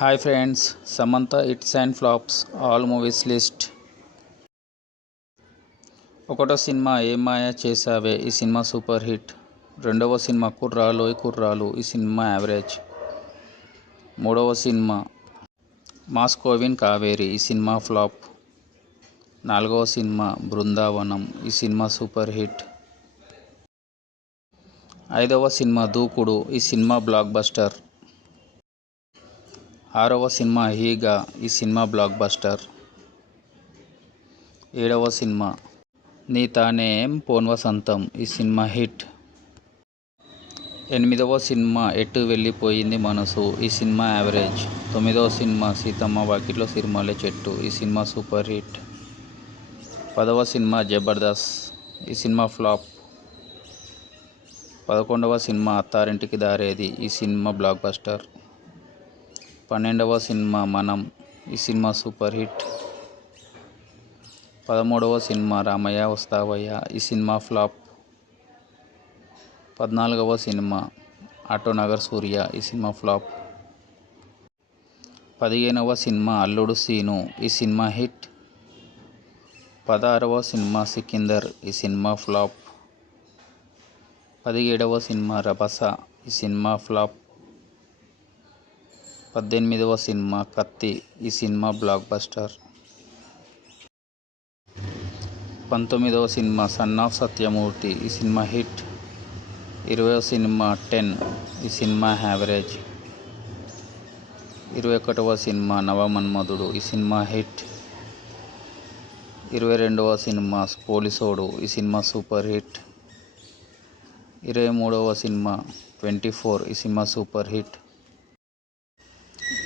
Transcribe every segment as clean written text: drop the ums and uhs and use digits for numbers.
Hi friends, Samantha hits and flops all movies list. ఒకటో cinema ఏం మాయ చేసావే, ఈ సినిమా సూపర్ హిట్. రెండవ సినిమా కుర్రాలోయ్ కుర్రాలు, ఈ సినిమా యావరేజ్. మూడవ సినిమా మాస్కోవిన్ కావేరి, ఈ సినిమా ఫ్లాప్. నాలుగవ సినిమా బృందావనం, ఈ సినిమా సూపర్ హిట్. ఐదవ సినిమా దూకుడు, ఈ సినిమా బ్లాక్ బస్టర్. ఆరవ సినిమా హీగా, ఈ సినిమా బ్లాక్ బస్టర్. ఏడవ సినిమా నీ తానేం పోన్ వసంతం, ఈ సినిమా హిట్. ఎనిమిదవ సినిమా ఎటు వెళ్ళిపోయింది మనసు, ఈ సినిమా యావరేజ్. తొమ్మిదవ సినిమా సీతమ్మ వాకిట్లో సిరిమల్లె చెట్టు, ఈ సినిమా సూపర్ హిట్. పదవ సినిమా జబర్దస్త్, ఈ సినిమా ఫ్లాప్. 11వ సినిమా అత్తారింటికి దారేది, ఈ సినిమా బ్లాక్ బస్టర్. 12వ సినిమా మనం, ఈ సినిమా సూపర్ హిట్. 13వ సినిమా రామయ్య వస్తావయ్యా, ఈ సినిమా ఫ్లాప్. 14వ సినిమా ఆటో నగర్ సూర్య, ఈ సినిమా ఫ్లాప్. 15వ సినిమా అల్లుడు సీను, ఈ సినిమా హిట్. 16వ సినిమా సికిందర్, ఈ సినిమా ఫ్లాప్. 17వ సినిమా రభస, ఈ సినిమా ఫ్లాప్. 18వ సినిమా కత్తి, ఈ సినిమా బ్లాక్ బస్టర్. 19వ సినిమా సన్ ఆఫ్ సత్యమూర్తి, ఈ సినిమా హిట్. 20వ సినిమా 10, ఈ సినిమా యావరేజ్. 21వ సినిమా నవమన్మధుడు, ఈ సినిమా హిట్. 22వ సినిమా పోలీసోడు, ఈ సినిమా సూపర్ హిట్. 23వ సినిమా 24, ఈ సినిమా సూపర్ హిట్.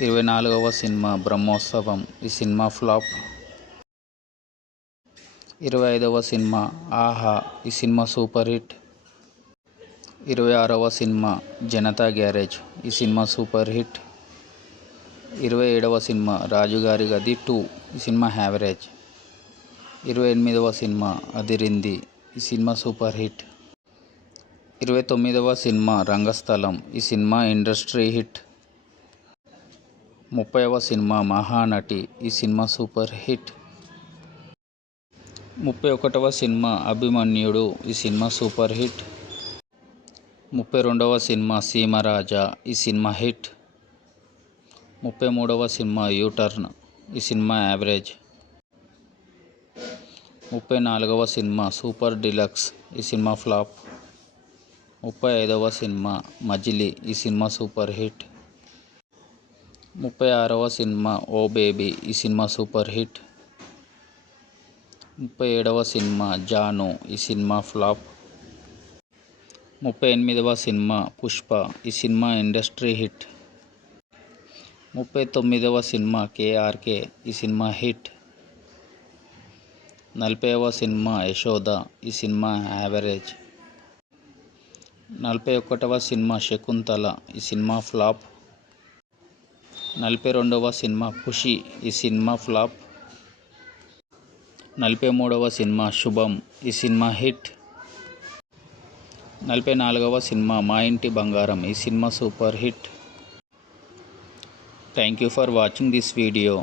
24వ సినిమా బ్రహ్మోత్సవం, ఈ సినిమా ఫ్లాప్. 25వ సినిమా ఆహా, ఈ సినిమా సూపర్ హిట్. 26వ సినిమా జనతా గ్యారేజ్, ఈ సినిమా సూపర్ హిట్. 27వ సినిమా రాజుగారి గది 2, ఈ సినిమా యావరేజ్. 28వ సినిమా అదిరింది, ఈ సినిమా సూపర్ హిట్. 29వ సినిమా రంగస్థలం, ఈ సినిమా ఇండస్ట్రీ హిట్. 30వ సినిమా మహానటి, ఈ సినిమా సూపర్ హిట్. 31వ సినిమా అభిమన్యుడు, ఈ సినిమా సూపర్ హిట్. 32వ సినిమా సీమరాజా, ఈ సినిమా హిట్. 33వ సినిమా యూటర్న్, ఈ సినిమా యావరేజ్. 34వ సినిమా సూపర్ డీలక్స్, ఈ సినిమా ఫ్లాప్. 35వ సినిమా మజిలీ, ఈ సినిమా సూపర్ హిట్. 36వ సినిమా ఓ బేబీ, ఈ సినిమా సూపర్ హిట్. 37వ సినిమా జాను, ఈ సినిమా ఫ్లాప్. 38వ సినిమా పుష్ప, ఈ సినిమా ఇండస్ట్రీ హిట్. 39వ సినిమా కేఆర్కే, ఈ సినిమా హిట్. 40వ సినిమా యశోద, ఈ సినిమా యావరేజ్. 41వ సినిమా శకుంతల, ఈ సినిమా ఫ్లాప్. 42వ సినిమా ఖుషి, ఈ సినిమా ఫ్లాప్. 43వ సినిమా శుభం, ఈ సినిమా హిట్. 44వ సినిమా మా ఇంటి బంగారం, ఈ cinema super hit. Thank you for watching this video.